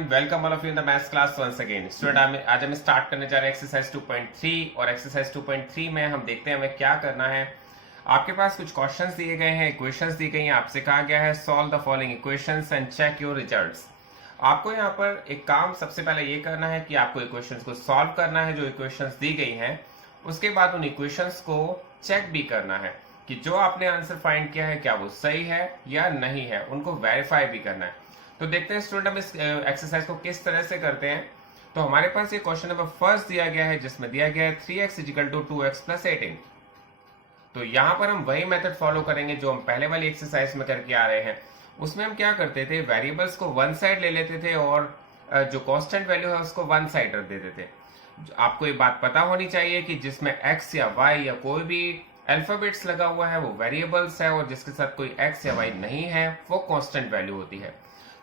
everyone, welcome all of you in the maths class once again. Student आज हम start करने जा रहे हैं एक्सरसाइज 2.3 और एक्सरसाइज 2.3 में हम देखते हैं हमें क्या करना है। आपके पास कुछ क्वेश्चंस दिए गए हैं, इक्वेशंस दी गई हैं, आपसे कहा गया है solve the following equations and check your results. आपको यहाँ पर एक काम सबसे पहले ये करना है कि आपको इक्वेशंस को सॉल्व करना है जो इक्वेशंस दी गई हैं। उसके बाद उन इक्वेशंस को चेक भी करना है कि जो आपने आंसर फाइंड किया है क्या वो सही है या नहीं है, उनको वेरीफाई भी करना है। तो देखते हैं स्टूडेंट हम इस एक्सरसाइज को किस तरह से करते हैं। तो हमारे पास ये क्वेश्चन नंबर फर्स्ट दिया गया है जिसमें दिया गया है 3x = 2x + 18। तो यहाँ पर हम वही मेथड फॉलो करेंगे जो हम पहले वाली एक्सरसाइज में करके आ रहे हैं। उसमें हम क्या करते थे, वेरिएबल्स को वन साइड ले लेते थे और जो कांस्टेंट वैल्यू है उसको वन साइड रख देते थे। आपको ये बात पता होनी चाहिए कि जिसमें x या y या कोई भी अल्फाबेट्स लगा हुआ है वो वेरिएबल्स है और जिसके साथ कोई x या y नहीं है वो कांस्टेंट वैल्यू होती है।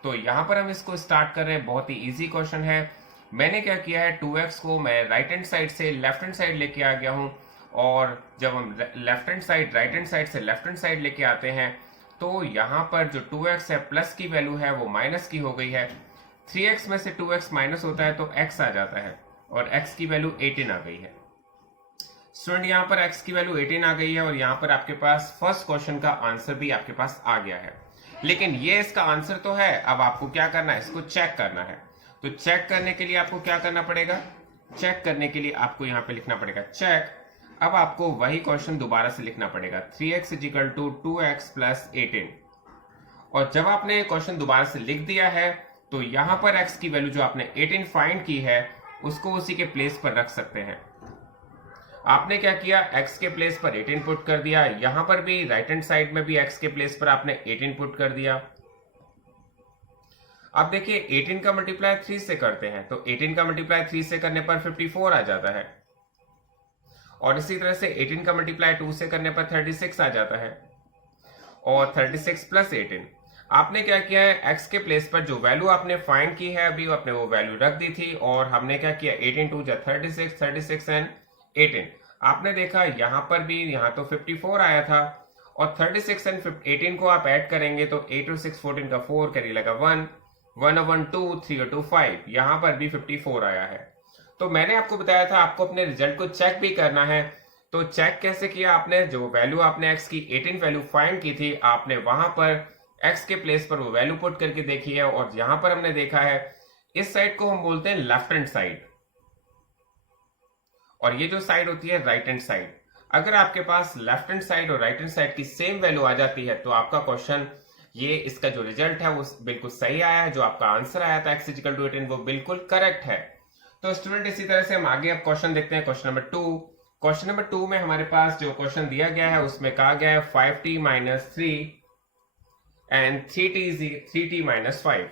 तो यहाँ पर हम इसको स्टार्ट कर रहे हैं, बहुत ही इजी क्वेश्चन है। मैंने क्या किया है, 2x को मैं राइट हैंड साइड से लेफ्ट हैंड साइड लेके आ गया हूँ और जब हम left hand side right hand side से लेफ्ट हैंड साइड लेके आते हैं तो यहाँ पर जो 2x है प्लस की वैल्यू है वो माइनस की हो गई है। 3x में से 2x माइनस होता है तो x आ जाता है और x की वैल्यू 18 आ गई है। स्टूडेंट यहाँ पर x की वैल्यू 18 आ गई है और यहाँ पर आपके पास फर्स्ट क्वेश्चन का आंसर भी आपके पास आ गया है। लेकिन ये इसका आंसर तो है, अब आपको क्या करना है, इसको चेक करना है। तो चेक करने के लिए आपको क्या करना पड़ेगा, चेक करने के लिए आपको यहाँ पे लिखना पड़ेगा चेक। अब आपको वही क्वेश्चन दोबारा से लिखना पड़ेगा 3x = 2x + 18। और जब आपने क्वेश्चन दोबारा से लिख दिया है तो यहाँ पर x की वैल्यू जो आपने 18 फाइंड की है उसको उसी के प्लेस पर रख सकते हैं। आपने क्या किया, x के प्लेस पर 18 पुट कर दिया, यहां पर भी राइट हैंड साइड में भी x के प्लेस पर आपने 18 पुट कर दिया। अब देखिए 18 का मल्टीप्लाई 3 से करते हैं तो 18 का मल्टीप्लाई 3 से करने पर 54 आ जाता है और इसी तरह से 18 का मल्टीप्लाई 2 से करने पर 36 आ जाता है और 36 + 18। आपने क्या किया है, x के प्लेस पर जो वैल्यू आपने फाइंड की है अभी आपने वो वैल्यू रख दी थी और हमने क्या किया 18 × 2 = 36, 36 एंड 18। आपने देखा यहां पर भी यहां तो 54 आया था और 36 एंड 18 को आप ऐड करेंगे तो 8 और 6 14 का 4 कैरी लगा 1, 1 और 1 2, 3 और 2 5। यहां पर भी 54 आया है। तो मैंने आपको बताया था आपको अपने रिजल्ट को चेक भी करना है। तो चेक कैसे किया, आपने जो वैल्यू आपने x की 18 वैल्यू फाइंड की थी आपने वहां पर x के प्लेस पर वो वैल्यू पुट करके देखी है और यहां पर हमने देखा है इस साइड को हम बोलते हैं लेफ्ट हैंड साइड और ये जो साइड होती है राइट हैंड साइड। अगर आपके पास लेफ्ट हैंड साइड और राइट हैंड साइड की सेम वैल्यू आ जाती है तो आपका क्वेश्चन ये इसका जो रिजल्ट है वो बिल्कुल सही आया है, जो आपका आंसर आया था x = 18 वो बिल्कुल करेक्ट है। तो स्टूडेंट इसी तरह से हम आगे अब क्वेश्चन देखते हैं, क्वेश्चन नंबर 2। क्वेश्चन नंबर 2 में हमारे पास जो क्वेश्चन दिया गया है उसमें कहा गया है 5t - 3 एंड 3t - 5।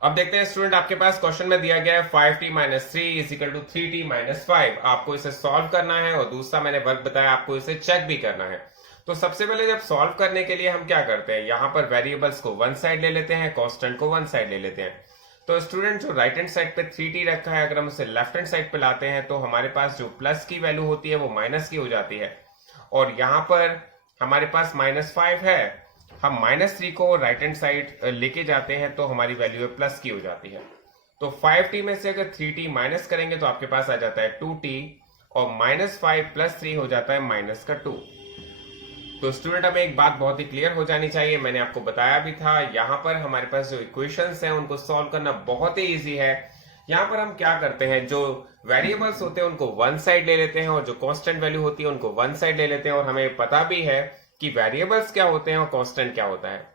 अब देखते हैं स्टूडेंट आपके पास क्वेश्चन में दिया गया है 5t - 3 = 3t - 5। आपको इसे सॉल्व करना है और दूसरा मैंने वर्क बताया आपको इसे चेक भी करना है। तो सबसे पहले जब सॉल्व करने के लिए हम क्या करते हैं, यहां पर वेरिएबल्स को वन साइड ले लेते हैं, कांस्टेंट को वन साइड ले लेते हैं। तो स्टूडेंट जो राइट हैंड साइड पे 3t रखा है अगर हम उसे लेफ्ट हैंड साइड पे लाते हैं तो हमारे पास जो प्लस की वैल्यू होती है वो माइनस की हो जाती है और यहाँ पर हमारे पास -5 है। हम -3 को राइट हैंड साइड लेके जाते हैं तो हमारी वैल्यू प्लस की हो जाती है। तो 5t में से अगर 3t माइनस करेंगे तो आपके पास आ जाता है 2t और -5 + 3 हो जाता है -2। तो स्टूडेंट हमें एक बात बहुत ही क्लियर हो जानी चाहिए, मैंने आपको बताया भी था यहाँ पर हमारे पास जो इक्वेशंस हैं उनको सॉल्व करना बहुत ही ईजी है। यहाँ पर हम क्या करते हैं, जो वेरिएबल्स होते हैं उनको वन साइड ले लेते हैं और जो कांस्टेंट वैल्यू होती है उनको वन साइड ले लेते हैं और हमें पता भी है कि वेरिएबल्स क्या होते हैं और कांस्टेंट क्या होता है।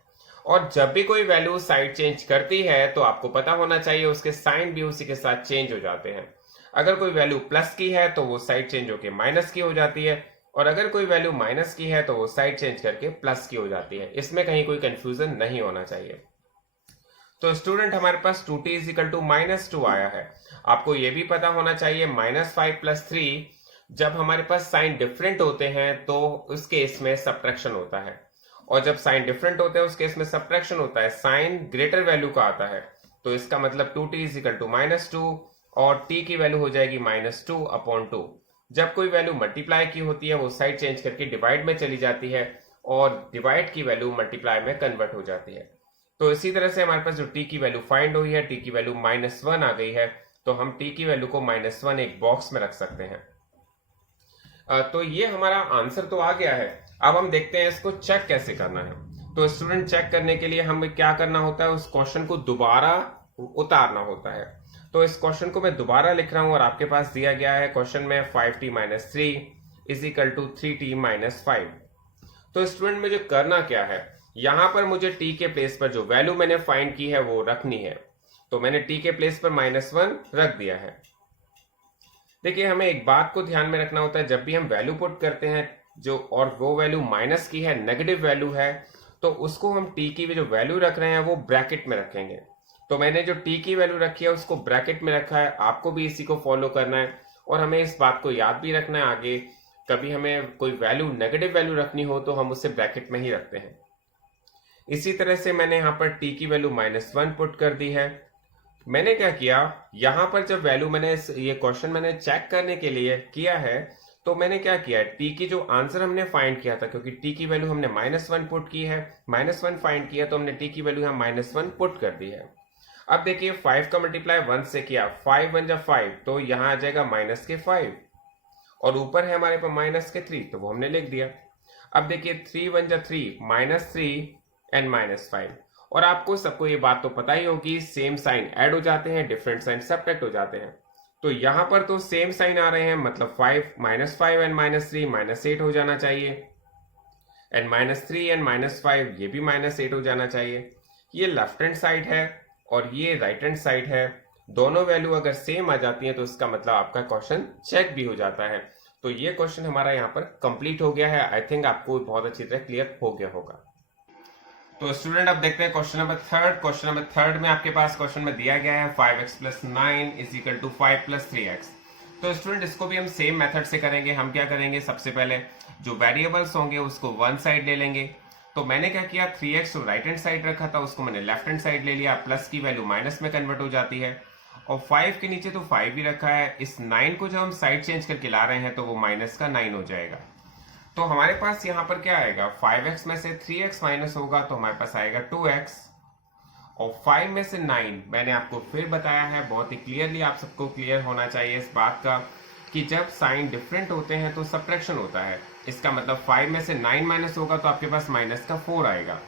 और जब भी कोई वैल्यू साइड चेंज करती है तो आपको पता होना चाहिए उसके साइन भी उसी के साथ चेंज हो जाते हैं। अगर कोई वैल्यू प्लस की है तो वो साइड चेंज होकर माइनस की हो जाती है और अगर कोई वैल्यू माइनस की है तो वो साइड चेंज करके प्लस की हो जाती है। इसमें कहीं कोई कंफ्यूजन नहीं होना चाहिए। तो स्टूडेंट हमारे पास 2t = -2 आया है। आपको यह भी पता होना चाहिए -5 + 3 जब हमारे पास साइन डिफरेंट होते हैं तो उस केस में सब्ट्रैक्शन होता है और जब साइन डिफरेंट होते हैं उस केस में सब्ट्रैक्शन होता है, साइन ग्रेटर वैल्यू का आता है। तो इसका मतलब 2t = -2 और t की वैल्यू हो जाएगी -2/2। जब कोई वैल्यू मल्टीप्लाई की होती है वो साइड चेंज करके डिवाइड में चली जाती है और डिवाइड की वैल्यू मल्टीप्लाई में कन्वर्ट हो जाती है। तो इसी तरह से हमारे पास जो टी की वैल्यू फाइंड हुई है, टी की वैल्यू -1 आ गई है, तो हम टी की वैल्यू को -1 एक बॉक्स में रख सकते हैं। तो ये हमारा आंसर तो आ गया है। अब हम देखते हैं इसको चेक कैसे करना है। तो स्टूडेंट, चेक करने के लिए हमें क्या करना होता है, उस क्वेश्चन को दोबारा उतारना होता है। तो इस क्वेश्चन को मैं दोबारा लिख रहा हूं और आपके पास दिया गया है क्वेश्चन में 5t - 3 = 3t - 5। तो स्टूडेंट, मुझे करना क्या है, यहां पर मुझे t के प्लेस पर जो वैल्यू मैंने फाइंड की है वो रखनी है। तो मैंने t के प्लेस पर -1 रख दिया है। देखिए, हमें एक बात को ध्यान में रखना होता है, जब भी हम वैल्यू पुट करते हैं जो और वो वैल्यू माइनस की है, नेगेटिव वैल्यू है, तो उसको हम t की जो वैल्यू रख रहे हैं वो ब्रैकेट में रखेंगे। तो मैंने जो t की वैल्यू रखी है उसको ब्रैकेट में रखा है। आपको भी इसी को फॉलो करना है और हमें इस बात को याद भी रखना है, आगे कभी हमें कोई वैल्यू नेगेटिव वैल्यू रखनी हो तो हम उसे ब्रैकेट में ही रखते हैं। इसी तरह से मैंने यहाँ पर t की वैल्यू -1 पुट कर दी है। मैंने क्या किया, यहां पर जब वैल्यू मैंने ये क्वेश्चन मैंने चेक करने के लिए किया है, तो मैंने क्या किया, टी की जो आंसर हमने फाइंड किया था, क्योंकि टी की वैल्यू हमने -1 पुट की है, -1 फाइंड किया, तो हमने टी की वैल्यू यहाँ -1 पुट कर दी है। अब देखिए, 5 का मल्टीप्लाई 1 से किया, 5 1 जा 5, तो यहाँ आ जाएगा -5, और ऊपर है हमारे पास -3, तो वो हमने लिख दिया। अब देखिए, 3 1 जा 3, -3 एंड -5, और आपको सबको ये बात तो पता ही होगी, सेम साइन ऐड हो जाते हैं, डिफरेंट साइन सब्ट्रैक्ट हो जाते हैं। तो यहां पर तो सेम साइन आ रहे हैं, मतलब 5 -5 एंड -3 -8 हो जाना चाहिए, एंड -3 एंड -5 ये भी -8 हो जाना चाहिए। ये लेफ्ट हैंड साइड है और ये राइट हैंड साइड है। दोनों वैल्यू अगर सेम आ जाती है तो इसका मतलब आपका क्वेश्चन चेक भी हो जाता है। तो ये क्वेश्चन हमारा यहाँ पर कंप्लीट हो गया है। आई थिंक आपको बहुत अच्छी तरह क्लियर हो गया होगा। तो स्टूडेंट, अब देखते हैं question number third. Question number third में आपके पास क्वेश्चन में दिया गया है 5x + 9 = 5 + 3x। तो स्टूडेंट, इसको भी हम सेम मेथड से करेंगे। हम क्या करेंगे, सबसे पहले जो वेरिएबल्स होंगे उसको वन साइड ले लेंगे। तो मैंने क्या किया, 3x जो राइट हैंड साइड रखा था उसको मैंने लेफ्ट हैंड साइड ले लिया, प्लस की वैल्यू माइनस में कन्वर्ट हो जाती है, और 5 के नीचे तो 5 भी रखा है। इस 9 को जब हम साइड चेंज करके ला रहे हैं तो वो माइनस का 9 हो जाएगा। तो हमारे पास यहाँ पर क्या आएगा, 5x में से 3x माइनस होगा तो हमारे पास आएगा 2x, और 5 में से 9 मैंने आपको फिर बताया है, बहुत ही क्लियरली आप सबको क्लियर होना चाहिए इस बात का कि जब साइन डिफरेंट होते हैं तो सब्ट्रैक्शन होता है। इसका मतलब 5 में से 9 माइनस होगा तो आपके पास -4 आएगा।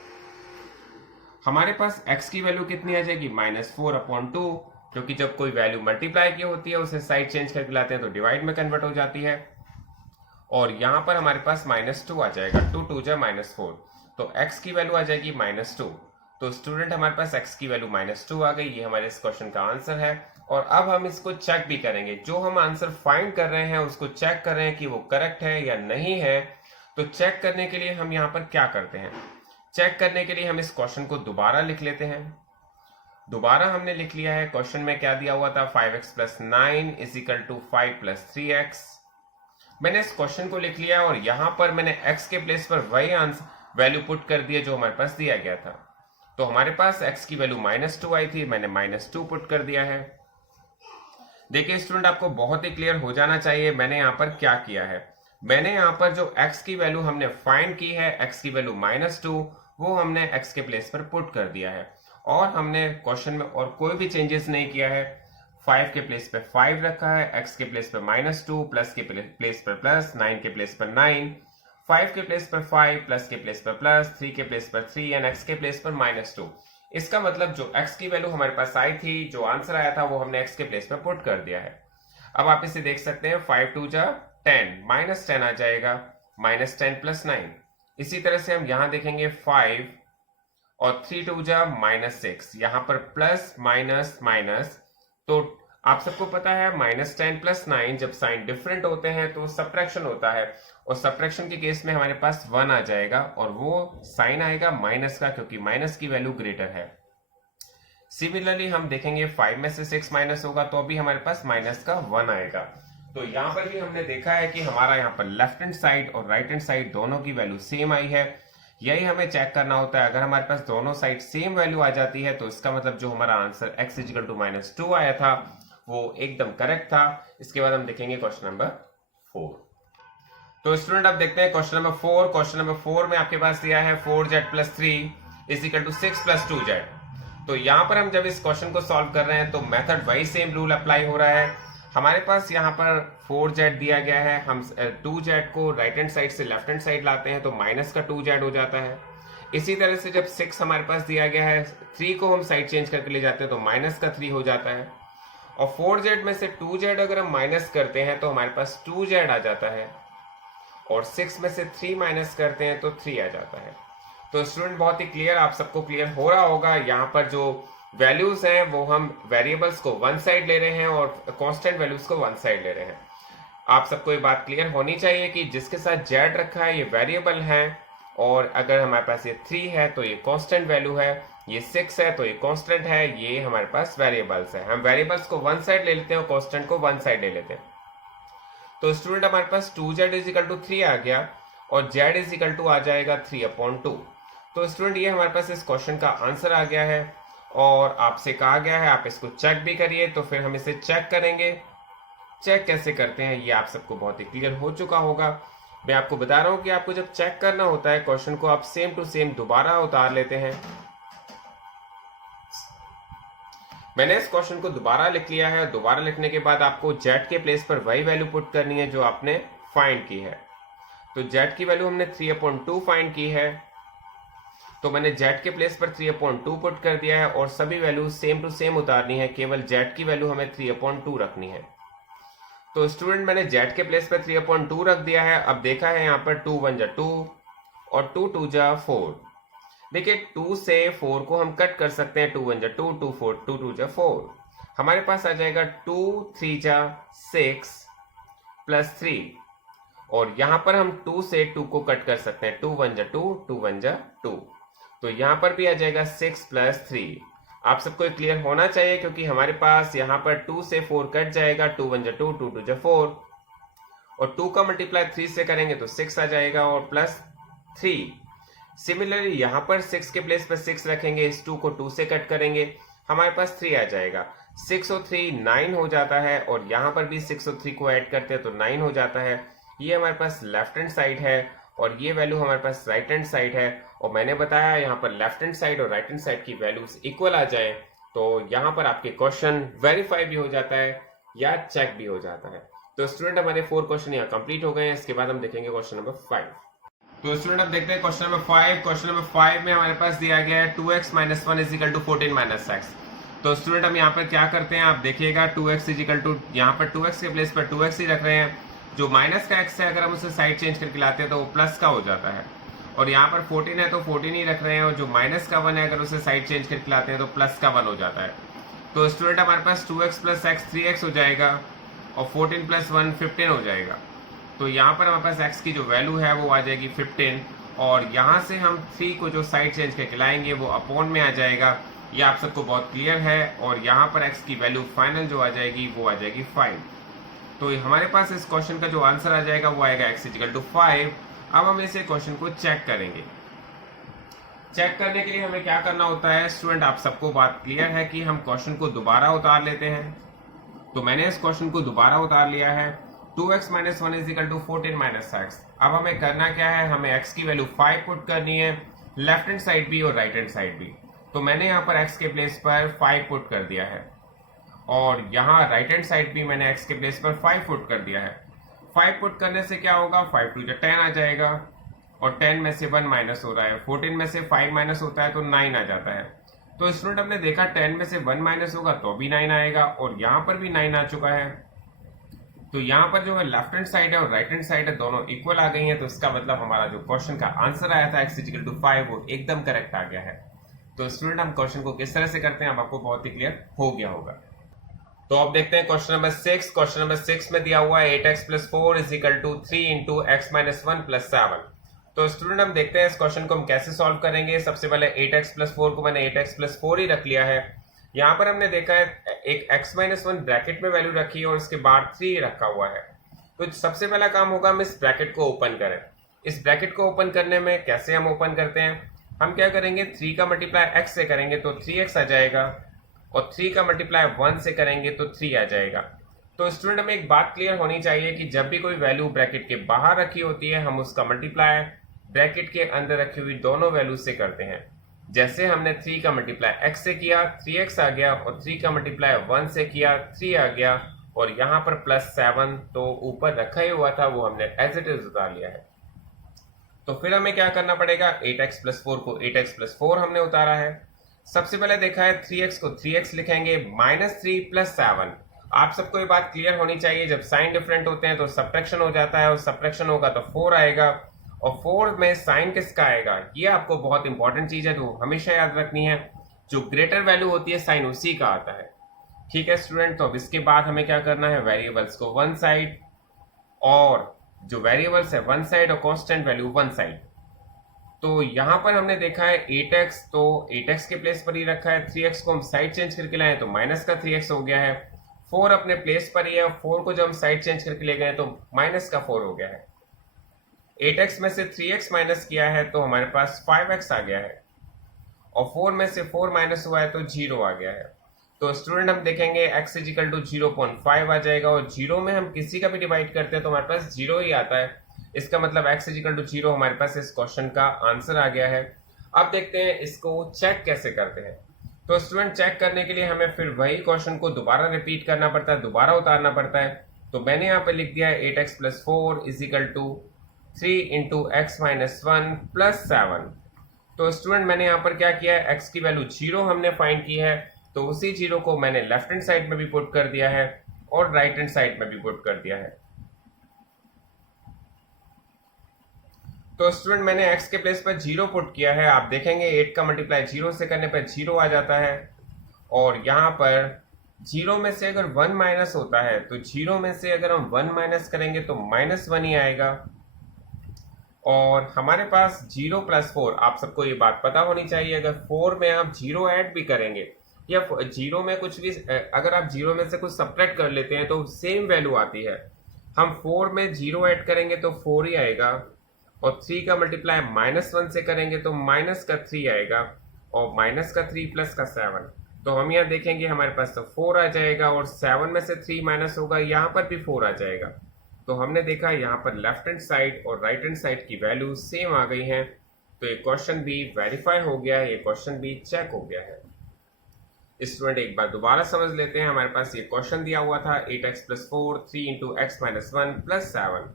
हमारे पास x की वैल्यू कितनी आ जाएगी, -4/2, क्योंकि जब कोई वैल्यू मल्टीप्लाई की होती है उसे साइड चेंज करके लाते हैं तो डिवाइड में कन्वर्ट हो जाती है। और यहां पर हमारे पास -2 आ जाएगा, 2 2 जा -4, तो x की वैल्यू आ जाएगी -2। तो स्टूडेंट, हमारे पास x की वैल्यू -2 आ गई। ये हमारे इस क्वेश्चन का आंसर है। और अब हम इसको चेक भी करेंगे, जो हम आंसर फाइंड कर रहे हैं उसको चेक कर रहे हैं कि वो करेक्ट है या नहीं है। तो चेक करने के लिए हम यहाँ पर क्या करते हैं, चेक करने के लिए हम इस क्वेश्चन को दोबारा लिख लेते हैं। दोबारा हमने लिख लिया है। क्वेश्चन में क्या दिया हुआ था, 5x + 9 = 5 + 3x। मैंने इस क्वेश्चन को लिख लिया और यहां पर मैंने x के प्लेस पर वही आंसर वैल्यू पुट कर दिया जो हमारे पास दिया गया था। तो हमारे पास x की वैल्यू -2 आई थी, मैंने -2 पुट कर दिया है। देखिए स्टूडेंट, आपको बहुत ही क्लियर हो जाना चाहिए मैंने यहाँ पर क्या किया है। मैंने यहाँ पर जो x की वैल्यू हमने फाइंड की है, x की वैल्यू -2, वो हमने x के प्लेस पर पुट कर दिया है, और हमने क्वेश्चन में और कोई भी चेंजेस नहीं किया है। 5 के प्लेस पे 5 रखा है, x के प्लेस पे -2, प्लस के प्लेस पर प्लस, 9 के प्लेस पर 9, 5 के प्लेस पर 5, प्लस के प्लेस पर प्लस, 3 के प्लेस पर 3 एंड x के प्लेस पर -2। इसका मतलब जो x की वैल्यू हमारे पास आई थी, जो आंसर आया था, वो हमने x के प्लेस पर पुट कर दिया है। अब आप इसे देख सकते हैं, 5 2 जा 10, -10 आ जाएगा, -10 + 9। इसी तरह से हम यहां देखेंगे 5 और 3 2 जा -6, यहां पर प्लस माइनस माइनस। तो आप सबको पता है -10 + 9 जब साइन डिफरेंट होते हैं तो सब्ट्रैक्शन होता है, और सब्ट्रैक्शन के केस में हमारे पास 1 आ जाएगा और वो साइन आएगा माइनस का, क्योंकि माइनस की वैल्यू ग्रेटर है। सिमिलरली हम देखेंगे 5 में से 6 माइनस होगा तो अभी हमारे पास -1 आएगा। तो यहाँ पर भी हमने देखा है कि हमारा यहाँ पर लेफ्ट हैंड साइड और राइट हैंड साइड दोनों की वैल्यू सेम आई है। यही हमें चेक करना होता है। अगर हमारे पास दोनों साइड सेम वैल्यू आ जाती है तो इसका मतलब जो हमारा आंसर x = -2 आया था वो एकदम करेक्ट था। इसके बाद हम देखेंगे क्वेश्चन नंबर 4। तो स्टूडेंट, अब देखते हैं क्वेश्चन नंबर 4। क्वेश्चन नंबर 4 में आपके पास दिया है 4z + 3 is equal to 6 plus 2z। तो यहाँ पर हम जब इस क्वेश्चन को सॉल्व कर रहे हैं तो मेथड वही सेम रूल अप्लाई हो रहा है। हमारे पास यहाँ पर 4z दिया गया है, हम 2z को राइट हैंड साइड से लेफ्ट हैंड साइड लाते हैं तो माइनस का 2z हो जाता है। इसी तरह से जब 6 हमारे पास दिया गया है, 3 को हम साइड चेंज करके ले जाते हैं तो माइनस का 3 हो जाता है। और 4z में से 2z अगर हम माइनस करते हैं तो हमारे पास 2z आ जाता है, और 6 में से 3 माइनस करते हैं तो 3 आ जाता है। तो स्टूडेंट बहुत ही क्लियर, आप सबको क्लियर हो रहा होगा। यहाँ पर जो वैल्यूज हैं वो हम वेरिएबल्स को वन साइड ले रहे हैं और कांस्टेंट वैल्यूज को वन साइड ले रहे हैं। आप सबको ये बात क्लियर होनी चाहिए कि जिसके साथ z रखा है ये वेरिएबल है, और अगर हमारे पास ये 3 है तो ये कांस्टेंट वैल्यू है, ये 6 है तो ये कांस्टेंट है, ये हमारे पास वेरिएबल्स है। हम वेरिएबल्स को वन साइड ले लेते हैं और कांस्टेंट को वन साइड ले लेते हैं। तो स्टूडेंट हमारे पास 2z इज इक्वल टू 3 आ गया और z इज इक्वल टू आ जाएगा 3/2। तो स्टूडेंट ये हमारे पास इस क्वेश्चन का आंसर आ गया है, और आपसे कहा गया है आप इसको चेक भी करिए। तो फिर हम इसे चेक करेंगे। चेक कैसे करते हैं ये आप सबको बहुत ही क्लियर हो चुका होगा। मैं आपको बता रहा हूं कि आपको जब चेक करना होता है क्वेश्चन को आप सेम टू सेम दोबारा उतार लेते हैं। मैंने इस क्वेश्चन को दोबारा लिख लिया है। दोबारा लिखने के बाद आपको z के प्लेस पर वही वैल्यू पुट करनी है जो आपने फाइंड की है। तो z की वैल्यू हमने 3/2 फाइंड की है, तो मैंने z के प्लेस पर 3/2 पुट कर दिया है और सभी वैल्यू सेम टू सेम उतारनी है, केवल z की वैल्यू हमें 3/2 रखनी है। तो स्टूडेंट मैंने z के प्लेस पर 3/2 रख दिया है। अब देखा है यहाँ पर 2 1 जा 2 और 2 2 जा 4। देखिए 2 से 4 को हम कट कर सकते हैं, 2 1 जा 2 2 4 2 2 जा 4। हमारे पास आ जाएगा 2 3 जा 6 प्लस 3, और यहाँ पर हम 2 से 2 को कट कर सकते हैं, 2 1 जा 2 2 1 जा 2। तो यहाँ पर भी आ जाएगा 6 प्लस 3। आप सबको क्लियर होना चाहिए क्योंकि हमारे पास यहाँ पर 2 से 4 कट जाएगा, 2 1 जा 2 2 2 जा 4, और 2 का मल्टीप्लाई 3 से करेंगे तो 6 आ जाएगा और प्लस 3। सिमिलरली यहाँ पर 6 के प्लेस पर 6 रखेंगे, इस 2 को 2 से कट करेंगे, हमारे पास 3 आ जाएगा। 6 और 3 9 हो जाता है, और यहाँ पर भी 6 और 3 को ऐड करते हैं तो 9 हो जाता है। ये हमारे पास लेफ्ट हैंड साइड है और ये वैल्यू हमारे पास राइट हैंड साइड है। और मैंने बताया यहाँ पर लेफ्ट हैंड साइड और राइट हैंड साइड की वैल्यूज इक्वल आ जाए तो यहाँ पर आपके क्वेश्चन वेरीफाई भी हो जाता है या चेक भी हो जाता है। तो स्टूडेंट हमारे 4 क्वेश्चन यहाँ कंप्लीट हो गए हैं। इसके बाद हम देखेंगे क्वेश्चन नंबर 5। तो स्टूडेंट अब देखते हैं क्वेश्चन नंबर 5। क्वेश्चन नंबर 5 में हमारे पास दिया गया है 2x - 1 is equal to 14 - x। तो स्टूडेंट हम यहाँ पर क्या करते हैं, आप देखिएगा 2x इज इक्वल टू, यहाँ पर 2x के प्लेस पर 2x ही रख रहे हैं। जो माइनस का x है अगर हम उसे साइड चेंज करके लाते हैं तो वो प्लस का हो जाता है, और यहाँ पर 14 है तो 14 ही रख रहे हैं, और जो माइनस का 1 है अगर उसे साइड चेंज करके लाते हैं तो प्लस का 1 हो जाता है। तो स्टूडेंट हमारे पास 2x प्लस x 3x हो जाएगा और 14 प्लस 1 15 हो जाएगा। तो यहाँ पर हमारे पास x की जो वैल्यू है वो आ जाएगी 15, और यहाँ से हम 3 को जो साइड चेंज करके लाएंगे वो अपॉन में आ जाएगा। ये आप सबको बहुत क्लियर है। और यहाँ पर x की वैल्यू फाइनल जो आ जाएगी वो आ जाएगी 5। तो हमारे पास इस क्वेश्चन का जो आंसर आ जाएगा वो आएगा x इक्वल टू 5। अब हम इसे क्वेश्चन को चेक करेंगे। चेक करने के लिए हमें क्या करना होता है स्टूडेंट, आप सबको बात क्लियर है कि हम क्वेश्चन को दोबारा उतार लेते हैं। तो मैंने इस क्वेश्चन को दोबारा उतार लिया है। 2x - 1 is equal to 14 - x। अब हमें करना क्या है, हमें x की वैल्यू 5 पुट करनी है, लेफ्ट हैंड साइड भी और राइट हैंड साइड भी। तो मैंने यहाँ पर x के प्लेस पर 5 पुट कर दिया है, और यहाँ राइट हैंड साइड भी मैंने x के प्लेस पर 5 पुट कर दिया है। 5 पुट करने से क्या होगा, 5 2 10 आ जाएगा, और 10 में से 1 माइनस हो रहा है, 14 में से 5 माइनस होता है तो 9 आ जाता है। तो स्टूडेंट हमने देखा 10 में से 1 माइनस होगा तो भी 9 आएगा, और यहाँ पर भी 9 आ चुका है। तो यहाँ पर जो है लेफ्ट हैंड साइड है और राइट हैंड साइड है दोनों इक्वल आ गई हैं। तो इसका मतलब हमारा जो क्वेश्चन का आंसर आया था x इक्वल टू 5 वो एकदम करेक्ट आ गया है। तो स्टूडेंट हम क्वेश्चन को किस तरह से करते हैं अब आपको बहुत ही क्लियर हो गया होगा। तो अब देखते हैं क्वेश्चन नंबर 6। क्वेश्चन नंबर 6 में दिया हुआ है 8x + 4 is equal to 3 into x - 1 + 7। तो स्टूडेंट हम देखते हैं इस क्वेश्चन को हम कैसे सॉल्व करेंगे। सबसे पहले 8x + 4 को मैंने 8x + 4 ही रख लिया है। यहाँ पर हमने देखा है एक x - 1 ब्रैकेट में वैल्यू रखी है और इसके बाद 3 रखा हुआ है। तो सबसे पहला काम होगा हम इस ब्रैकेट को ओपन करें। इस ब्रैकेट को ओपन करने में कैसे हम ओपन करते हैं, हम क्या करेंगे 3 का मल्टीप्लाई x से करेंगे तो 3x आ जाएगा, और 3 का मल्टीप्लाई 1 से करेंगे तो 3 आ जाएगा। तो स्टूडेंट हमें एक बात क्लियर होनी चाहिए कि जब भी कोई वैल्यू ब्रैकेट के बाहर रखी होती है हम उसका मल्टीप्लाई ब्रैकेट के अंदर रखी हुई दोनों वैल्यू से करते हैं। जैसे हमने 3 का मल्टीप्लाई x से किया 3x आ गया, और 3 का मल्टीप्लाई 1 से किया 3 आ गया, और यहाँ पर +7 तो ऊपर रखा ही हुआ था वो हमने एज इट इज उतार लिया है। तो फिर हमें क्या करना पड़ेगा, 8x + 4 को 8x + 4 हमने उतारा है। सबसे पहले देखा है 3x को 3x लिखेंगे, -3 + 7। आप सबको ये बात क्लियर होनी चाहिए, जब साइन डिफरेंट होते हैं तो सब्ट्रैक्शन हो जाता है, और सब्ट्रैक्शन होगा तो 4 आएगा, और 4 में साइन किसका आएगा, ये आपको बहुत इंपॉर्टेंट चीज है तो हमेशा याद रखनी है। जो ग्रेटर वैल्यू होती है साइन उसी का आता है। ठीक है स्टूडेंट, तो अब इसके बाद हमें क्या करना है, वेरिएबल्स को वन साइड, और जो वेरिएबल्स है वन साइड, और कांस्टेंट वैल्यू वन साइड। तो यहां पर हमने देखा है 8x, तो 8x के प्लेस पर ही रखा है, 3x को हम साइड चेंज करके लाए तो -3x हो गया है, 4 अपने प्लेस पर ही है, और 4 को जब हम साइड चेंज करके ले गए तो -4 हो गया है। 8x में से 3x माइनस किया है तो हमारे पास 5x आ गया है, और 4 में से 4 माइनस हुआ है तो 0 आ गया है। तो स्टूडेंट हम देखेंगे x = 0.5 आ जाएगा, और 0 में हम किसी का भी डिवाइड करते हैं तो हमारे पास 0 ही आता है। इसका मतलब x = 0 हमारे पास इस क्वेश्चन का आंसर आ गया है। अब देखते हैं इसको चेक कैसे करते हैं। तो स्टूडेंट चेक करने के लिए हमें फिर वही क्वेश्चन को दोबारा रिपीट करना पड़ता है, दोबारा उतारना पड़ता है। तो मैंने यहाँ पर लिख दिया है 8x + 4 = 3 × x - 1 + 7। तो स्टूडेंट मैंने यहाँ पर क्या किया है, x की वैल्यू 0 हमने फाइंड की है, तो उसी 0 को मैंने लेफ्ट हैंड साइड में भी पुट कर दिया है और राइट हैंड साइड में भी पुट कर दिया है। तो स्टूडेंट मैंने x के प्लेस पर 0 पुट किया है, आप देखेंगे 8 का मल्टीप्लाई 0 से करने पर 0 आ जाता है, और यहाँ पर 0 में से अगर 1 माइनस होता है तो 0 में से अगर हम 1 माइनस करेंगे तो -1 ही आएगा। और हमारे पास 0 + 4, आप सबको ये बात पता होनी चाहिए, अगर 4 में आप 0 ऐड भी करेंगे या 0 में कुछ भी, अगर आप 0 में से कुछ सब्ट्रैक्ट कर लेते हैं तो सेम वैल्यू आती है। हम 4 में 0 ऐड करेंगे तो 4 ही आएगा, और 3 का मल्टीप्लाई -1 से करेंगे तो -3 आएगा, और -3 + 7। तो हम यहाँ देखेंगे हमारे पास तो 4 आ जाएगा, और 7 में से 3 माइनस होगा, यहाँ पर भी 4 आ जाएगा। तो हमने देखा यहाँ पर लेफ्ट हैंड साइड और राइट हैंड साइड की वैल्यू सेम आ गई हैं, तो ये क्वेश्चन भी वेरीफाई हो गया है, ये क्वेश्चन भी चेक हो गया है। स्टूडेंट एक बार दोबारा समझ लेते हैं, हमारे पास ये क्वेश्चन दिया हुआ था 8x + 4 3 × x - 1 + 7।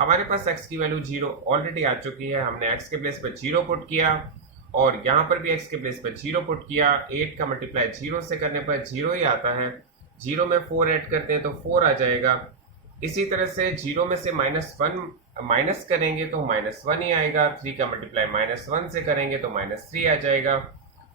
हमारे पास x की वैल्यू 0 ऑलरेडी आ चुकी है, हमने x के प्लेस पर 0 पुट किया, और यहाँ पर भी x के प्लेस पर 0 पुट किया। 8 का मल्टीप्लाई 0 से करने पर 0 ही आता है, 0 में 4 ऐड करते हैं तो 4 आ जाएगा। इसी तरह से 0 में से -1 माइनस करेंगे तो -1 ही आएगा, 3 का मल्टीप्लाई -1 से करेंगे तो -3 आ जाएगा,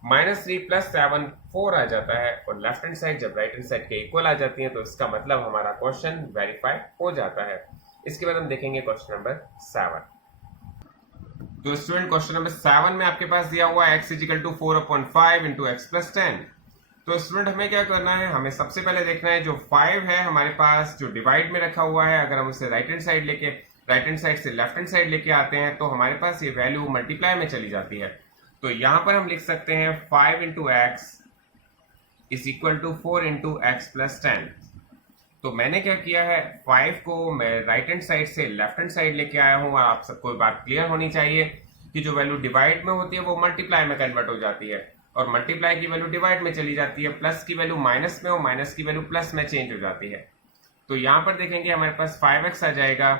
-3 + 7 4 आ जाता है, और लेफ्ट हैंड साइड जब राइट हैंड साइड के इक्वल आ जाती है तो इसका मतलब हमारा क्वेश्चन वेरीफाई हो जाता है। इसके बाद हम देखेंगे क्वेश्चन नंबर 7। तो स्टूडेंट क्वेश्चन नंबर 7 में आपके पास दिया हुआ है x = 4/5 × x + 10। तो स्टूडेंट हमें क्या करना है, हमें सबसे पहले देखना है जो 5 है हमारे पास जो डिवाइड में रखा हुआ है, अगर हम उसे राइट हैंड साइड से लेफ्ट हैंड साइड लेके आते हैं तो हमारे पास ये वैल्यू मल्टीप्लाई में चली जाती है। तो यहां पर हम लिख सकते हैं 5 × x = 4 × x + 10। तो मैंने क्या किया है, 5 को मैं राइट हैंड साइड से लेफ्ट हैंड साइड लेके आया हूं, और आप सबको बात क्लियर होनी चाहिए कि जो वैल्यू डिवाइड में होती है वो मल्टीप्लाई में कन्वर्ट हो जाती है, और मल्टीप्लाई की वैल्यू डिवाइड में चली जाती है, प्लस की वैल्यू माइनस में, और माइनस की वैल्यू प्लस में चेंज हो जाती है। तो यहाँ पर देखेंगे हमारे पास 5x आ जाएगा,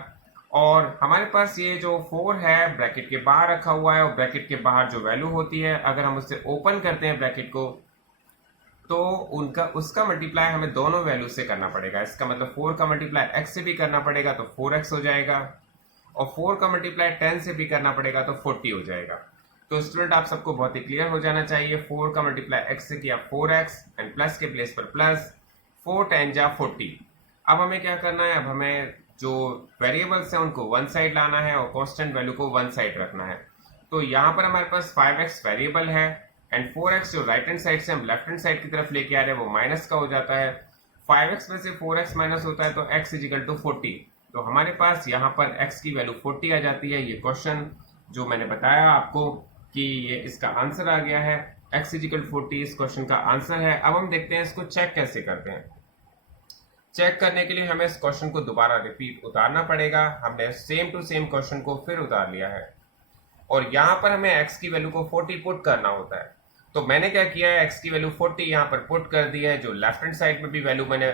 और हमारे पास ये जो 4 है ब्रैकेट के बाहर रखा हुआ है, और ब्रैकेट के बाहर जो वैल्यू होती है अगर हम उससे ओपन करते हैं ब्रैकेट को तो उसका मल्टीप्लाई हमें दोनों वैल्यू से करना पड़ेगा। इसका मतलब 4 का मल्टीप्लाई x से भी करना पड़ेगा तो 4x हो जाएगा, और 4 का मल्टीप्लाई 10 से भी करना पड़ेगा तो 40 हो जाएगा। तो स्टूडेंट आप सबको बहुत ही क्लियर हो जाना चाहिए, 4 का मल्टीप्लाई x से किया 4x, एंड प्लस के प्लेस पर प्लस, 4 10 जा 40। अब हमें क्या करना है, अब हमें जो वेरिएबल्स हैं उनको वन साइड लाना है और कांस्टेंट वैल्यू को वन साइड रखना है। तो यहाँ पर हमारे पास 5x वेरिएबल है, एंड 4x जो राइट हैंड साइड से हम लेफ्ट हैंड साइड की तरफ लेके आ रहे हैं वो माइनस का हो जाता है। 5x में से 4x माइनस होता है तो x = 40। तो हमारे पास यहाँ पर x की वैल्यू 40 आ जाती है। ये क्वेश्चन जो मैंने बताया आपको कि ये इसका आंसर आ गया है, x = 40 इस क्वेश्चन का आंसर है। अब हम देखते हैं इसको चेक कैसे करते हैं। चेक करने के लिए हमें इस क्वेश्चन को दोबारा रिपीट उतारना पड़ेगा। हमने सेम टू सेम क्वेश्चन को फिर उतार लिया है, और यहाँ पर हमें x की वैल्यू को 40 पुट करना होता है। तो मैंने क्या किया है, x की वैल्यू 40 यहाँ पर पुट कर दी है, जो लेफ्ट हैंड साइड में भी वैल्यू मैंने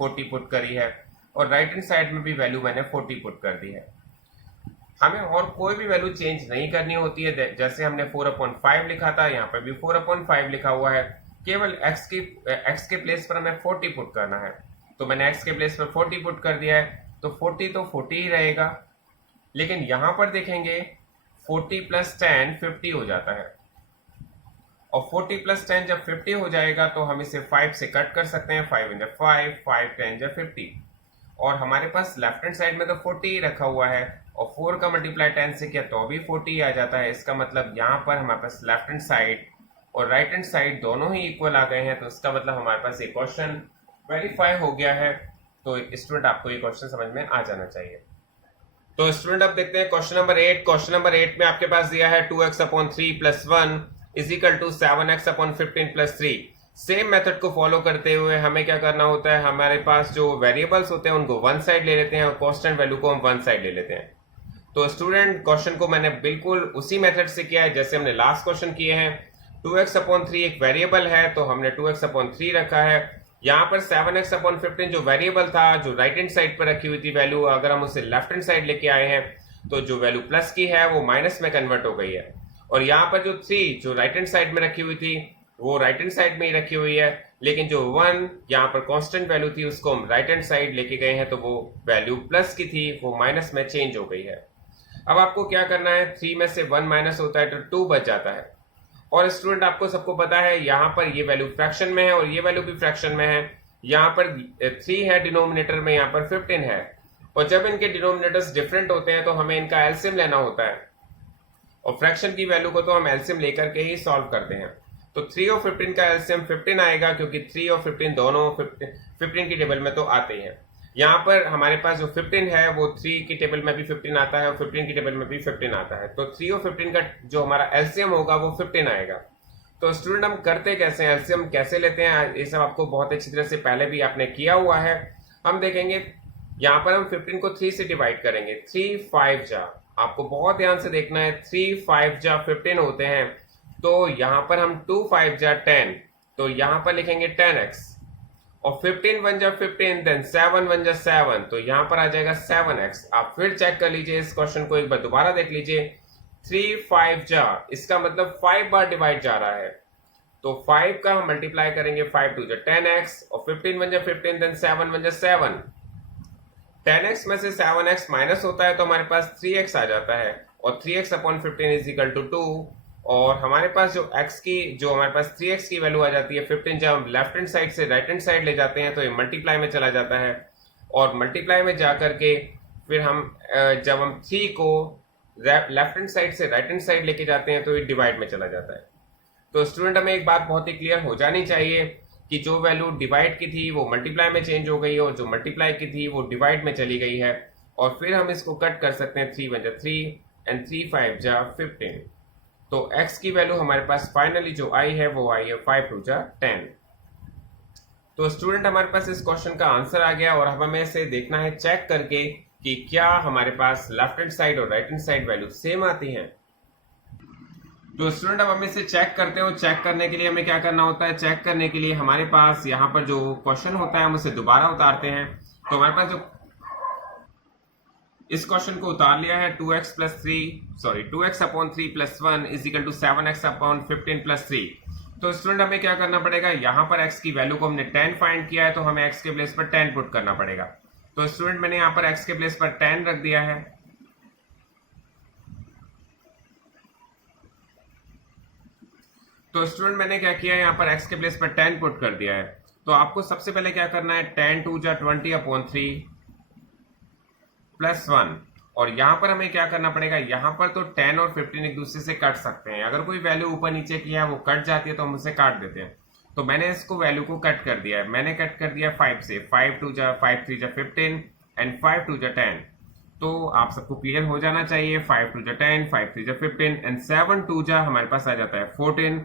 40 पुट करी है और राइट हैंड साइड में भी वैल्यू मैंने 40 पुट कर दी है। हमें और कोई भी वैल्यू चेंज नहीं करनी होती है। जैसे हमने 4/5 लिखा था, यहाँ पर भी 4/5 लिखा हुआ है, केवल x के प्लेस पर हमें 40 पुट करना है। तो मैंने x के प्लेस पर 40 पुट कर दिया है, तो 40 ही रहेगा। लेकिन यहां पर देखेंगे 40 + 10 50 हो जाता है, और 40 + 10 जब 50 हो जाएगा तो हम इसे 5 से कट कर सकते हैं। 5 × 5, 5 × 10 = 50, और हमारे पास लेफ्ट हैंड साइड में तो 40 ही रखा हुआ है, और 4 का मल्टीप्लाई 10 से किया तो भी 40 आ जाता है। इसका मतलब यहाँ पर हमारे पास लेफ्ट हैंड साइड और राइट हैंड साइड दोनों ही इक्वल आ गए हैं। तो इसका मतलब हमारे पास ये क्वेश्चन वेरीफाई हो गया है। तो स्टूडेंट आपको ये क्वेश्चन समझ में आ जाना चाहिए। तो स्टूडेंट अब देखते हैं क्वेश्चन नंबर 8। क्वेश्चन नंबर 8 में आपके पास दिया है 2x/3 + 1 = 7x/15 + 3। सेम मेथड को फॉलो करते हुए हमें क्या करना होता है, हमारे पास जो वेरिएबल्स होते हैं उनको वन साइड ले लेते हैं और कांस्टेंट वैल्यू को हम वन साइड ले लेते हैं। तो स्टूडेंट क्वेश्चन को मैंने बिल्कुल उसी मेथड से किया है जैसे हमने लास्ट क्वेश्चन किए हैं। 2x/3 एक वेरिएबल है तो हमने 2x/3 रखा है। यहाँ पर 7x/15 जो वेरिएबल था, जो राइट हैंड साइड पर रखी हुई थी वैल्यू, अगर हम उसे लेफ्ट हैंड साइड लेके आए हैं तो जो वैल्यू प्लस की है वो माइनस में कन्वर्ट हो गई है। और यहाँ पर जो 3 जो राइट हैंड साइड में रखी हुई थी वो राइट हैंड साइड में ही रखी हुई है, लेकिन जो 1 यहाँ पर कांस्टेंट वैल्यू थी उसको हम राइट हैंड साइड लेके गए हैं तो वो वैल्यू प्लस की थी, वो माइनस में चेंज हो गई है। अब आपको क्या करना है, 3 में से 1 माइनस होता है तो 2 बच जाता है। और स्टूडेंट आपको सबको पता है यहाँ पर ये वैल्यू फ्रैक्शन में है और ये वैल्यू भी फ्रैक्शन में है। यहाँ पर 3 है डिनोमिनेटर में, यहाँ पर 15 है, और जब इनके डिनोमिनेटर्स डिफरेंट होते हैं तो हमें इनका एलसीएम लेना होता है, और फ्रैक्शन की वैल्यू को तो हम एलसीएम लेकर के ही सॉल्व करते हैं। तो 3 और 15 का एलसीएम 15 आएगा, क्योंकि 3 और 15 दोनों 15 की टेबल में तो आते ही हैं। यहाँ पर हमारे पास जो 15 है वो 3 की टेबल में भी 15 आता है और 15 की टेबल में भी 15 आता है। तो 3 और 15 का जो हमारा एलसीएम होगा वो 15 आएगा। तो स्टूडेंट हम करते कैसे हैं, एलसीएम कैसे लेते हैं, ये सब आपको बहुत अच्छी तरह से पहले भी आपने किया हुआ है। हम देखेंगे यहाँ पर हम 15 को 3 से डिवाइड करेंगे। 3 5 जा, आपको बहुत ध्यान से देखना है, 3 5 जा 15 होते हैं। तो यहाँ पर हम 2 5 जा 10, तो यहाँ पर लिखेंगे 10x, और 15 1 जा 15, देन 7 1 जा 7, तो यहाँ पर आ जाएगा 7x। आप फिर चेक कर लीजिए इस क्वेश्चन को, एक बार दोबारा देख लीजिए। 3 5 जा, इसका मतलब 5 बार डिवाइड जा रहा है, तो 5 का हम मल्टीप्लाई करेंगे, 5 2 जा 10x, और 15 1 जा 15, देन 7 1 जा 7। 10x में से 7x माइनस होता है तो हमारे पास 3x आ जाता है, और 3x/15 = 2। और हमारे पास जो x की, जो हमारे पास 3x की वैल्यू आ जाती है 15, जब हम लेफ्ट हैंड साइड से राइट हैंड साइड ले जाते हैं तो ये मल्टीप्लाई में चला जाता है, और मल्टीप्लाई में जा करके फिर हम जब हम 3 को लेफ्ट हैंड साइड से राइट हैंड साइड लेके जाते हैं तो ये डिवाइड में चला जाता है। तो स्टूडेंट हमें एक बात बहुत ही क्लियर हो जानी चाहिए कि जो वैल्यू डिवाइड की थी वो मल्टीप्लाई में चेंज हो गई है, और जो मल्टीप्लाई की थी वो डिवाइड में चली गई है। और फिर हम इसको कट कर सकते हैं, 3 1 जा 3 एंड 3 5 जा 15। तो x की वैल्यू हमारे पास फाइनली जो आई है वो आई है 5 2 जा 10। तो स्टूडेंट हमारे पास इस क्वेश्चन का आंसर आ गया, और हमें इसे देखना है चेक करके कि क्या हमारे पास लेफ्ट हैंड साइड और right hand side value same आती हैं। तो स्टूडेंट अब हम इसे चेक करते हो। चेक करने के लिए हमें क्या करना होता है, चेक करने के लिए हमारे पास यहाँ पर जो क्वेश्चन होता है हम उसे दोबारा उतारते हैं। तो हमारे पास जो इस क्वेश्चन को उतार लिया है 2x/3 + 1 = 7x/15 + 3। तो स्टूडेंट हमें क्या करना पड़ेगा, यहाँ पर x की वैल्यू को हमने 10 फाइंड किया है तो हमें x के प्लेस पर 10 पुट करना पड़ेगा। तो स्टूडेंट मैंने यहाँ पर x के प्लेस पर 10 रख दिया है। तो स्टूडेंट मैंने क्या किया, यहाँ पर x के प्लेस पर 10 पुट कर दिया है। तो आपको सबसे पहले क्या करना है, 10 2 जा 20/3 + 1, और यहाँ पर हमें क्या करना पड़ेगा, यहाँ पर तो 10 और 15 एक दूसरे से कट सकते हैं। अगर कोई वैल्यू ऊपर नीचे की है वो कट जाती है तो हम उसे काट देते हैं। तो मैंने इसको वैल्यू को कट कर दिया है, मैंने कट कर दिया 5 से। 5 2 जा 5 3 जा 15 एंड 5 2 जा 10। तो आप सबको क्लियर हो जाना चाहिए, 5 2 जा 10, 5 3 जा 15 एंड 7 2 जा हमारे पास आ जाता है 14,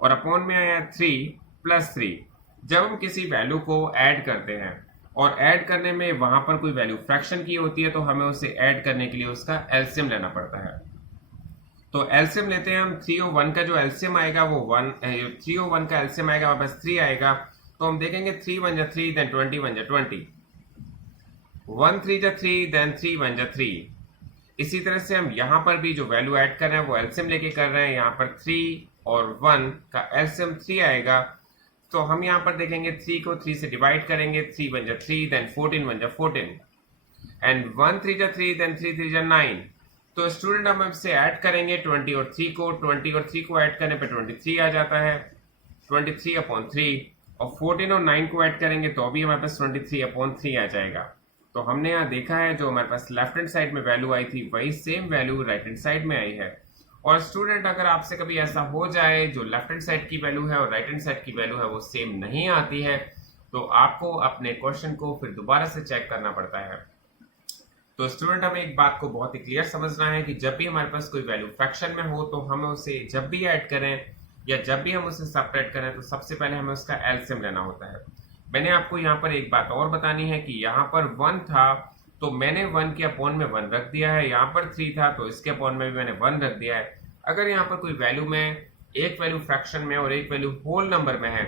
और अपॉन में आया 3 + 3। जब हम किसी वैल्यू को ऐड करते हैं और ऐड करने में वहां पर कोई वैल्यू फ्रैक्शन की होती है तो हमें उसे ऐड करने के लिए उसका एलसीएम लेना पड़ता है। तो एलसीएम लेते हैं हम। 3 और 1 का जो एलसीएम आएगा वो 1, 3 और 1 का एलसीएम आएगा हमारे पास 3 आएगा। तो हम देखेंगे 3 1 जा 3, देन 20 1 जा 20, 1 3 जा 3, देन 3 1 जा 3। इसी तरह से हम यहाँ पर भी जो वैल्यू ऐड कर रहे हैं वो एलसीएम लेके कर रहे हैं। यहाँ पर 3 और 1 का एलसीएम 3 आएगा। तो हम यहाँ पर देखेंगे 3 को 3 से डिवाइड करेंगे, 3 1 जा 3, देन 14 1 जा 14, एंड 1 3 जा 3, देन 3 3 जा 9। तो स्टूडेंट हम इससे ऐड करेंगे 20 और 3 को। 20 और 3 को ऐड करने पे 23 आ जाता है, 23/3। और 14 और 9 को ऐड करेंगे तो अभी हमारे पास 23/3 आ जाएगा। तो हमने यहाँ देखा है जो हमारे पास लेफ्ट हैंड साइड में वैल्यू आई थी वही same value right hand side में आई है। और स्टूडेंट अगर आपसे कभी ऐसा हो जाए जो लेफ्ट हैंड साइड की वैल्यू है और राइट हैंड साइड की वैल्यू है वो सेम नहीं आती है, तो आपको अपने क्वेश्चन को फिर दोबारा से चेक करना पड़ता है। तो स्टूडेंट हमें एक बात को बहुत ही क्लियर समझना है कि जब भी हमारे पास कोई वैल्यू फ्रैक्शन में हो तो हमें उसे जब भी ऐड करें या जब भी हम उसे सब्ट्रैक्ट करें तो सबसे पहले हमें उसका एलसीएम लेना होता है। मैंने आपको यहाँ पर एक बात और बतानी है कि यहाँ पर 1 था तो मैंने 1 के अपॉन में 1 रख दिया है, यहाँ पर 3 था तो इसके अपॉन में भी मैंने 1 रख दिया है। अगर यहाँ पर कोई वैल्यू में एक वैल्यू फ्रैक्शन में और एक वैल्यू होल नंबर में है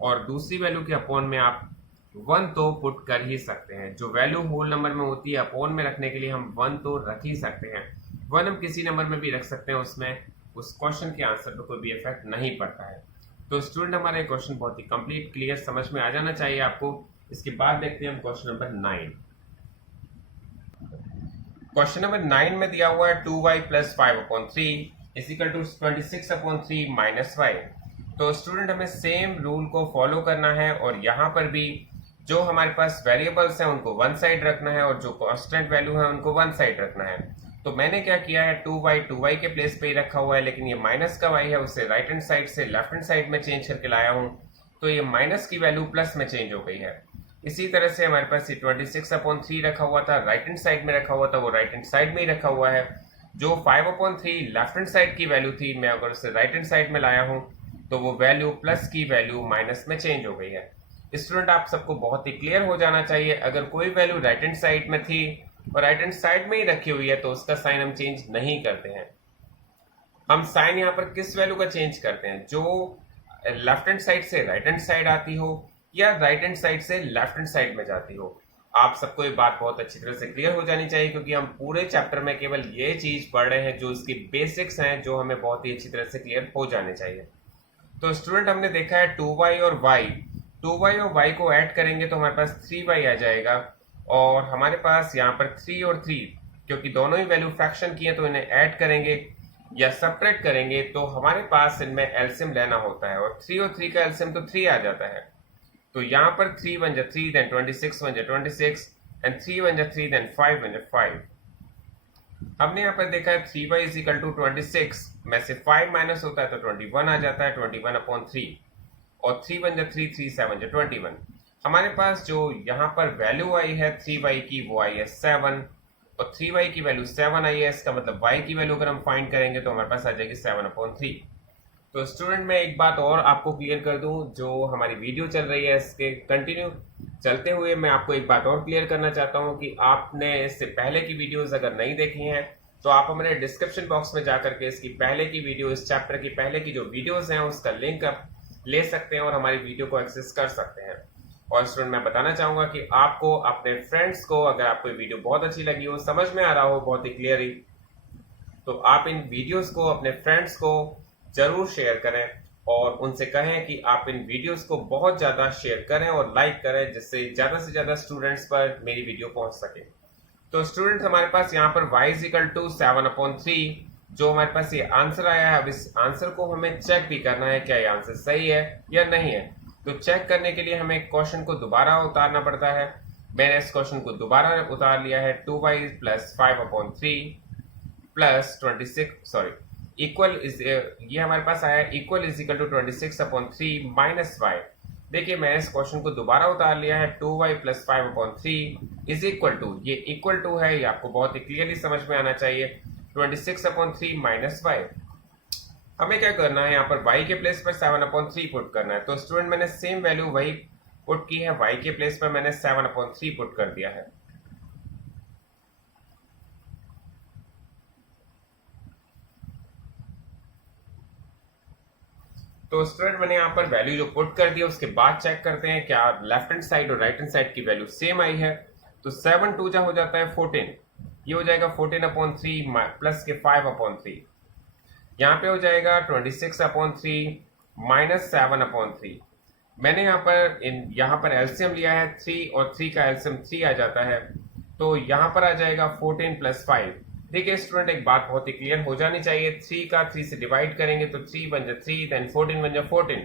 और दूसरी वैल्यू के अपॉन में आप 1 तो पुट कर ही सकते हैं। जो वैल्यू होल नंबर में होती है अपॉन में रखने के लिए हम 1 तो रख ही सकते हैं। 1 हम किसी नंबर में भी रख सकते हैं, उसमें उस क्वेश्चन के आंसर पर कोई भी इफेक्ट नहीं पड़ता है। तो स्टूडेंट हमारा ये क्वेश्चन बहुत ही कंप्लीट क्लियर समझ में आ जाना चाहिए आपको। इसके बाद देखते हैं हम क्वेश्चन नंबर 9। क्वेश्चन नंबर 9 में दिया हुआ है 2y + 5/3 = 26/3 - y। तो स्टूडेंट हमें सेम रूल को फॉलो करना है और यहाँ पर भी जो हमारे पास वेरिएबल्स हैं उनको वन साइड रखना है और जो कांस्टेंट वैल्यू है उनको वन साइड रखना है। तो मैंने क्या किया है 2y के प्लेस पे ही रखा हुआ है, लेकिन ये माइनस का y है उसे राइट हैंड साइड से लेफ्ट हैंड साइड में चेंज करके लाया हूँ। तो ये माइनस की वैल्यू प्लस में चेंज हो गई है। इसी तरह से हमारे पास ये 26/3 रखा हुआ था, राइट हैंड साइड में रखा हुआ था, वो राइट हैंड साइड में ही रखा हुआ है। जो 5/3 लेफ्ट हैंड साइड की वैल्यू थी, मैं अगर उसे राइट हैंड साइड में लाया हूँ तो वो वैल्यू प्लस की वैल्यू माइनस में चेंज हो गई है। स्टूडेंट आप सबको बहुत ही क्लियर हो जाना चाहिए, अगर कोई वैल्यू राइट हैंड साइड में थी और राइट हैंड साइड में ही रखी हुई है तो उसका साइन हम चेंज नहीं करते हैं। हम साइन यहाँ पर किस वैल्यू का चेंज करते हैं, जो लेफ्ट हैंड साइड से राइट हैंड साइड आती हो या राइट हैंड साइड से लेफ्ट हैंड साइड में जाती हो। आप सबको ये बात बहुत अच्छी तरह से क्लियर हो जानी चाहिए, क्योंकि हम पूरे चैप्टर में केवल ये चीज पढ़ रहे हैं जो इसकी बेसिक्स हैं, जो हमें बहुत ही अच्छी तरह से क्लियर हो जाने चाहिए। तो स्टूडेंट हमने देखा है 2y और y को ऐड करेंगे तो हमारे पास 3y आ जाएगा। और हमारे पास यहाँ पर 3 और 3, क्योंकि दोनों ही वैल्यू फ्रैक्शन की है तो इन्हें ऐड करेंगे या सब्ट्रैक्ट करेंगे तो हमारे पास इनमें एलसीएम लेना होता है, और 3 और 3 का एलसीएम तो 3 आ जाता है। तो यहाँ पर 3 1 जा 3, देन 26 1 जा 26, एंड 3 1 जा 3, देन 5 1 जा 5। हमने यहाँ पर देखा है 3y = 26 में से 5 माइनस होता है तो 21 आ जाता है, 21/3, और 3 1 जा 3, 3 7 जा 21। हमारे पास जो यहाँ पर वैल्यू आई है 3y की वो आई है 7, और 3y की वैल्यू 7 आई है। इसका मतलब y की वैल्यू अगर हम फाइंड करेंगे तो हमारे पास आ जाएगी 7/3। तो स्टूडेंट मैं एक बात और आपको क्लियर कर दूं, जो हमारी वीडियो चल रही है इसके कंटिन्यू चलते हुए मैं आपको एक बात और क्लियर करना चाहता हूं कि आपने इससे पहले की वीडियोस अगर नहीं देखी हैं तो आप हमारे डिस्क्रिप्शन बॉक्स में जाकर के इसकी पहले की वीडियो, इस चैप्टर की पहले की जो वीडियोस हैं उसका लिंक आप ले सकते हैं और हमारी वीडियो को एक्सेस कर सकते हैं। और स्टूडेंट मैं बताना चाहूंगा कि आपको अपने फ्रेंड्स को, अगर आपको वीडियो बहुत अच्छी लगी हो, समझ में आ रहा हो बहुत ही क्लियरली, तो आप इन वीडियोस को अपने फ्रेंड्स को जरूर शेयर करें और उनसे कहें कि आप इन वीडियोस को बहुत ज्यादा शेयर करें और लाइक करें, जिससे ज्यादा से ज्यादा स्टूडेंट्स पर मेरी वीडियो पहुंच सके। तो स्टूडेंट्स हमारे पास यहाँ पर y = 7/3 जो हमारे पास ये आंसर आया है। अब इस आंसर को हमें चेक भी करना है क्या ये आंसर सही है या नहीं है। तो चेक करने के लिए हमें क्वेश्चन को दोबारा उतारना पड़ता है। मैंने इस क्वेश्चन को दोबारा उतार लिया है। 2y + 5/3 प्लस 26 इक्वल ये हमारे पास आया इक्वल = 26/3 माइनस y। देखिए मैंने इस क्वेश्चन को दोबारा उतार लिया है। 2y + 5/3 इज इक्वल टू, ये इक्वल टू है, ये आपको बहुत ही क्लियरली समझ में आना चाहिए, 26/3 माइनस y। हमें क्या करना है, यहाँ पर y के प्लेस पर 7/3 पुट करना है। तो स्टूडेंट मैंने सेम वैल्यू वही पुट की है, y के प्लेस पर मैंने 7/3 पुट कर दिया है। तो स्टूडेंट मैंने यहाँ पर वैल्यू जो पुट कर दिया उसके बाद चेक करते हैं क्या लेफ्ट हैंड साइड और राइट हैंड साइड की वैल्यू सेम आई है। तो 7 2 जा हो जाता है 14, ये हो जाएगा 14/3 प्लस के 5/3, यहाँ पे हो जाएगा 26/3 माइनस 7/3। मैंने यहाँ पर एलसीएम लिया है 3 और 3 का एलसीएम 3 आ जाता है, तो यहाँ पर आ जाएगा 14 + 5। देखिए स्टूडेंट एक बात बहुत ही क्लियर हो जानी चाहिए, 3 का 3 से डिवाइड करेंगे तो 3 बन जा 3, देन 14 बन जा 14,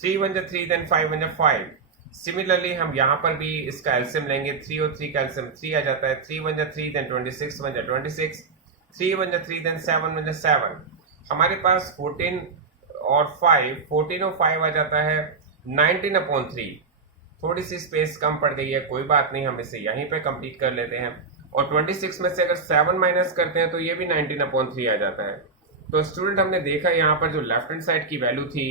3 बन जा 3, देन 5 बन जा 5। सिमिलरली हम यहाँ पर भी इसका एलसीएम लेंगे, 3 और 3 का एलसीएम 3 आ जाता है, 3 बन जा 3, देन 26 बन जा 26, 3 बन जा 3, देन 7 बन जा 7। हमारे पास 14 और 5 आ जाता है 19/3। थोड़ी सी स्पेस कम पड़ गई है, कोई बात नहीं, हम इसे यहीं पे कंप्लीट कर लेते हैं। और 26 में से अगर 7 माइनस करते हैं तो ये भी 19/3 आ जाता है। तो स्टूडेंट हमने देखा यहाँ पर जो लेफ्ट हैंड साइड की वैल्यू थी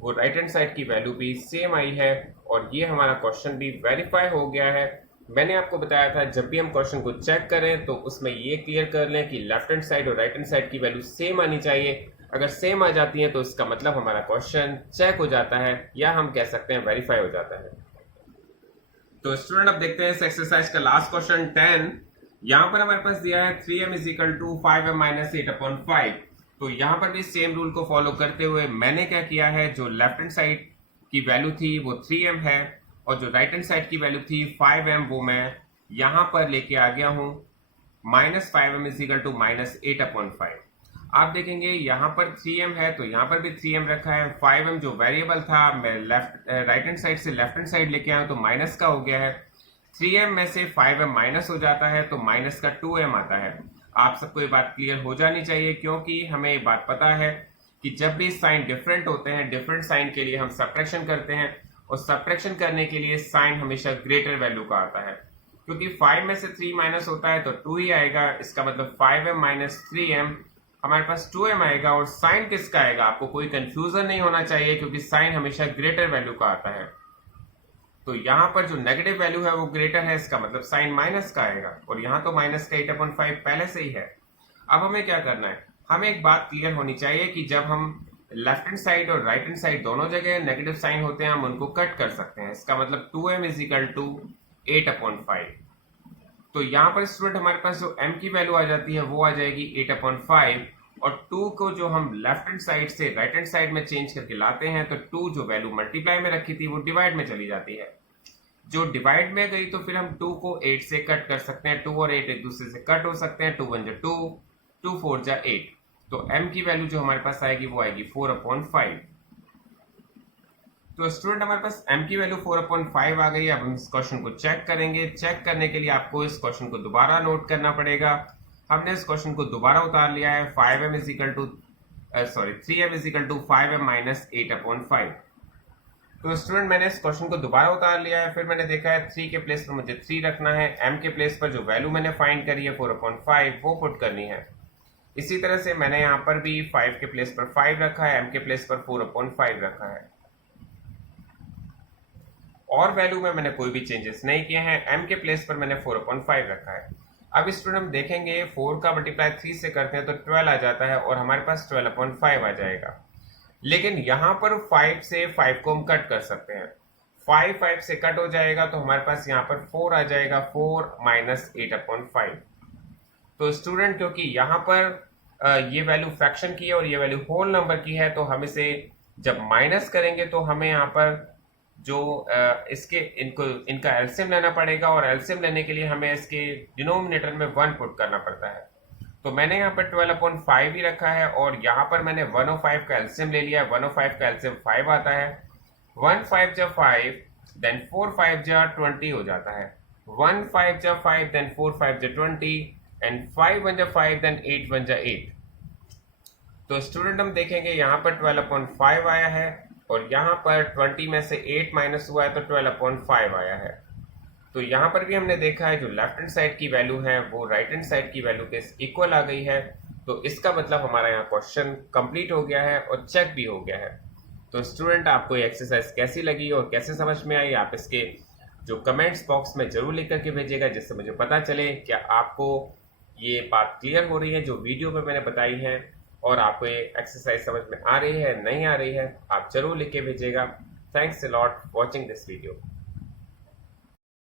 वो राइट हैंड साइड की वैल्यू भी सेम आई है, और ये हमारा क्वेश्चन भी वेरीफाई हो गया है। मैंने आपको बताया था जब भी हम क्वेश्चन को चेक करें तो उसमें ये क्लियर कर लें कि लेफ्ट हैंड साइड और राइट हैंड साइड की वैल्यू सेम आनी चाहिए। अगर सेम आ जाती है तो इसका मतलब हमारा क्वेश्चन चेक हो जाता है, या हम कह सकते हैं वेरीफाई हो जाता है। तो स्टूडेंट अब देखते हैं इस एक्सरसाइज का लास्ट क्वेश्चन 10। यहाँ पर हमारे पास दिया है 3m = 5m - 8/5। तो यहाँ पर भी सेम रूल को फॉलो करते हुए मैंने क्या किया है, जो लेफ्ट हैंड साइड की वैल्यू थी वो 3m है और जो राइट हैंड साइड की वैल्यू थी 5m वो मैं यहाँ पर लेके आ गया हूँ -5m = -8/5। आप देखेंगे यहाँ पर 3m है तो यहाँ पर भी 3m रखा है, 5m जो वेरिएबल था मैं राइट हैंड साइड से लेफ्ट हैंड साइड लेके आया तो माइनस का हो गया है, 3m में से 5m माइनस हो जाता है तो माइनस का 2m आता है। आप सबको ये बात क्लियर हो जानी चाहिए, क्योंकि हमें ये बात पता है कि जब भी साइन डिफरेंट होते हैं, डिफरेंट साइन के लिए हम सब्ट्रैक्शन करते हैं, और सब्ट्रैक्शन करने के लिए साइन हमेशा ग्रेटर वैल्यू का आता है। क्योंकि 5 में से 3 माइनस होता है तो 2 ही आएगा, इसका मतलब 5m - 3m हमारे पास 2m आएगा। और साइन किसका आएगा, आपको कोई कंफ्यूजन नहीं होना चाहिए, क्योंकि साइन हमेशा ग्रेटर वैल्यू का आता है। तो यहाँ पर जो नेगेटिव वैल्यू है वो ग्रेटर है, इसका मतलब साइन माइनस का आएगा, और यहाँ तो माइनस का 8/5 पहले से ही है। अब हमें क्या करना है, हमें एक बात क्लियर होनी चाहिए कि जब हम लेफ्ट हैंड साइड और राइट हैंड साइड दोनों जगह नेगेटिव साइन होते हैं हम उनको कट कर सकते हैं। इसका मतलब 2m = 8/5। तो यहाँ पर स्टूडेंट हमारे पास जो m की वैल्यू आ जाती है वो आ जाएगी 8/5, और 2 को जो हम लेफ्ट हैंड साइड से राइट हैंड साइड में चेंज करके लाते हैं तो 2 जो वैल्यू मल्टीप्लाई में रखी थी वो डिवाइड में चली जाती है। जो डिवाइड में गई तो फिर हम 2 को 8 से कट कर सकते हैं, 2 और 8 एक दूसरे से कट हो सकते हैं, 2 1 जा 2, 2 4 जा 8। तो m की वैल्यू जो हमारे पास आएगी वो आएगी 4/5। तो स्टूडेंट हमारे पास m की वैल्यू 4/5 आ गई। अब हम इस क्वेश्चन को चेक करेंगे। चेक करने के लिए आपको इस क्वेश्चन को दोबारा नोट करना पड़ेगा। हमने इस क्वेश्चन को दोबारा उतार लिया है 3m = 5m - 8/5। तो स्टूडेंट मैंने इस क्वेश्चन को दोबारा उतार लिया है, फिर मैंने देखा है 3 के प्लेस पर मुझे 3 रखना है, m के प्लेस पर जो वैल्यू मैंने फाइंड करी है 4/5 वो पुट करनी है। इसी तरह से मैंने यहाँ पर भी 5 के प्लेस पर 5 रखा है, m के प्लेस पर 4/5 रखा है, और वैल्यू में मैंने कोई भी चेंजेस नहीं किए हैं। m के प्लेस पर मैंने 4/5 रखा है। अब स्टूडेंट हम देखेंगे 4 का मल्टीप्लाई 3 से करते हैं तो 12 आ जाता है, और हमारे पास 12/5 आ जाएगा। लेकिन यहाँ पर 5 से 5 को हम कट कर सकते हैं, 5 से कट हो जाएगा तो हमारे पास यहाँ पर 4 आ जाएगा, 4 - 8/5। तो स्टूडेंट क्योंकि यहाँ पर ये वैल्यू फ्रैक्शन की है और ये वैल्यू होल नंबर की है, तो हम इसे जब माइनस करेंगे तो हमें यहाँ पर जो इनका एलसीएम लेना पड़ेगा, और एलसीएम लेने के लिए हमें इसके डिनोमिनेटर में 1 पुट करना पड़ता है। तो मैंने यहाँ पर 12/5 ही रखा है, और यहाँ पर मैंने 105 का एलसीएम ले लिया है। 105 का एलसीएम 5 आता है, 1 5 जा 5, देन 4 5 जा 20 हो जाता है, 1 5 जा 5, देन 4 5 जा 20, एंड 5 1 जा 5, देन 8 1 जा 8। तो स्टूडेंट हम देखेंगे यहाँ पर 12/5 आया है, और यहाँ पर 20 में से 8 माइनस हुआ है तो 12/5 आया है। तो यहाँ पर भी हमने देखा है जो लेफ्ट हैंड साइड की वैल्यू है वो राइट हैंड साइड की वैल्यू के इक्वल आ गई है। तो इसका मतलब हमारा यहाँ क्वेश्चन कंप्लीट हो गया है और चेक भी हो गया है। तो स्टूडेंट आपको ये एक्सरसाइज कैसी लगी और कैसे समझ में आई, आप इसके जो कमेंट्स बॉक्स में जरूर लिख करके भेजिएगा, जिससे मुझे पता चले क्या आपको ये बात क्लियर हो रही है जो वीडियो में मैंने बताई है। और आपको ये एक्सरसाइज समझ में आ रही है नहीं आ रही है, आप जरूर लिख के भेजिएगा। Thanks a lot for watching this video.